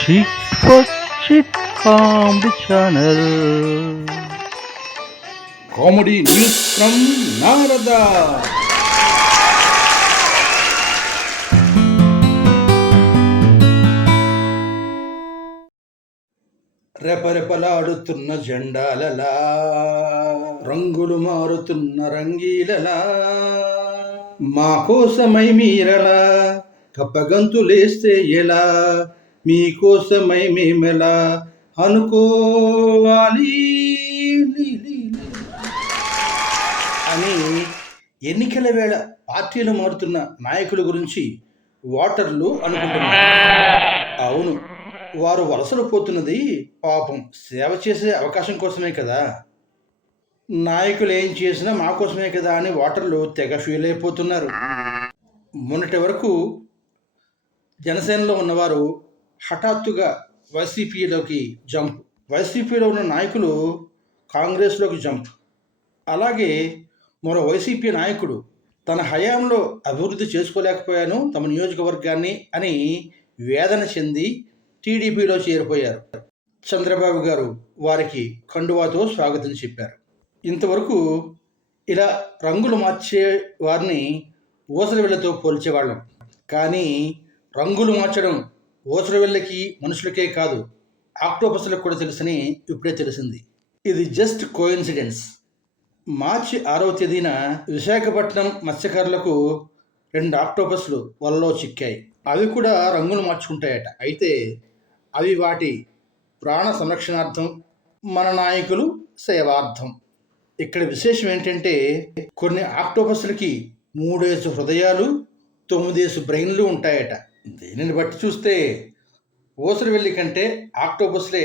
Chit for Chit Comedy Channel. Comedy news from Narada. రెపరెపలాడుతున్న జెండాలలా, రంగులు మారుతున్న రంగీలలా, మా కోసమై మీరలా కప్పగంతులేస్తే ఎలా, మీకోసమై మేమెలా అనుకోవాలి అని ఎన్నికల వేళ పార్టీలు మారుతున్న నాయకుల గురించి ఓటర్లు అనుకుంటున్నారు. అవును, వారు వలసలు పోతున్నది పాపం సేవ చేసే అవకాశం కోసమే కదా. నాయకులు ఏం చేసినా మా కోసమే కదా అని ఓటర్లు తెగ ఫీల్ అయిపోతున్నారు. మొన్నటి వరకు జనసేనలో ఉన్నవారు హఠాత్తుగా వైసీపీలోకి జంప్, వైసీపీలో ఉన్న నాయకులు కాంగ్రెస్లోకి జంప్, అలాగే మరో వైసీపీ నాయకుడు తన హయాంలో అభివృద్ధి చేసుకోలేకపోయాను తమ నియోజకవర్గాన్ని అని వేదన చెంది టీడీపీలో చేరిపోయారు. చంద్రబాబు గారు వారికి కండువాతో స్వాగతం చెప్పారు. ఇంతవరకు ఇలా రంగులు మార్చే వారిని ఊసరవెల్లతో పోల్చేవాళ్ళం. కానీ రంగులు మార్చడం ఊసరవెల్లకి మనుషులకే కాదు, ఆక్టోపస్లకు కూడా తెలుసని ఇప్పుడే తెలిసింది. ఇది జస్ట్ కోఇన్సిడెన్స్. మార్చి 6వ తేదీన విశాఖపట్నం మత్స్యకారులకు 2 ఆక్టోపస్లు వలలో చిక్కాయి. అవి కూడా రంగులు మార్చుకుంటాయట. అయితే అవి వాటి ప్రాణ సంరక్షణార్థం, మన నాయకులు సేవార్థం. ఇక్కడ విశేషం ఏంటంటే కొన్ని ఆక్టోపస్లకి 3 హృదయాలు 9 బ్రెయిన్లు ఉంటాయట. దీనిని బట్టి చూస్తే ఊసరవెల్లి కంటే ఆక్టోపస్లే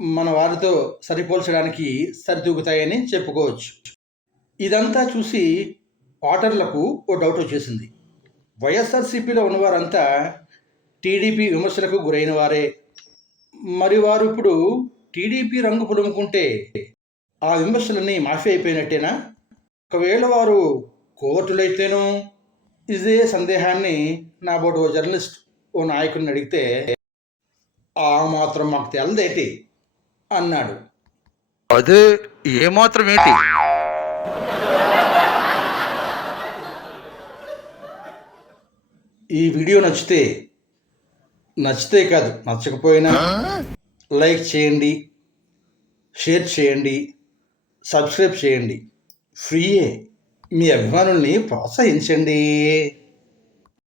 మన వారితో సరిపోల్చడానికి సరితూగుతాయని చెప్పుకోవచ్చు. ఇదంతా చూసి ఓటర్లకు ఓ డౌట్ వచ్చేసింది. వైఎస్ఆర్సీపీలో ఉన్నవారంతా టీడీపీ విమర్శలకు గురైన వారే. మరి వారు ఇప్పుడు టీడీపీ రంగు పులుముకుంటే ఆ విమర్శలన్నీ మాఫీ అయిపోయినట్టేనా? ఒకవేళ వారు కోవర్టులైతేనో? ఇదే సందేహాన్ని నా బోటి ఓ జర్నలిస్ట్ ఓ నాయకుడిని అడిగితే, ఆ మాత్రం మాకు తెలదేటి అన్నాడు. అదే ఏమాత్రం ఏంటి? ఈ వీడియో నచ్చితే కాదు నచ్చకపోయినా లైక్ చేయండి, షేర్ చేయండి, సబ్స్క్రైబ్ చేయండి. ఫ్రీయే. మీ అభిమానుల్ని ప్రోత్సహించండి.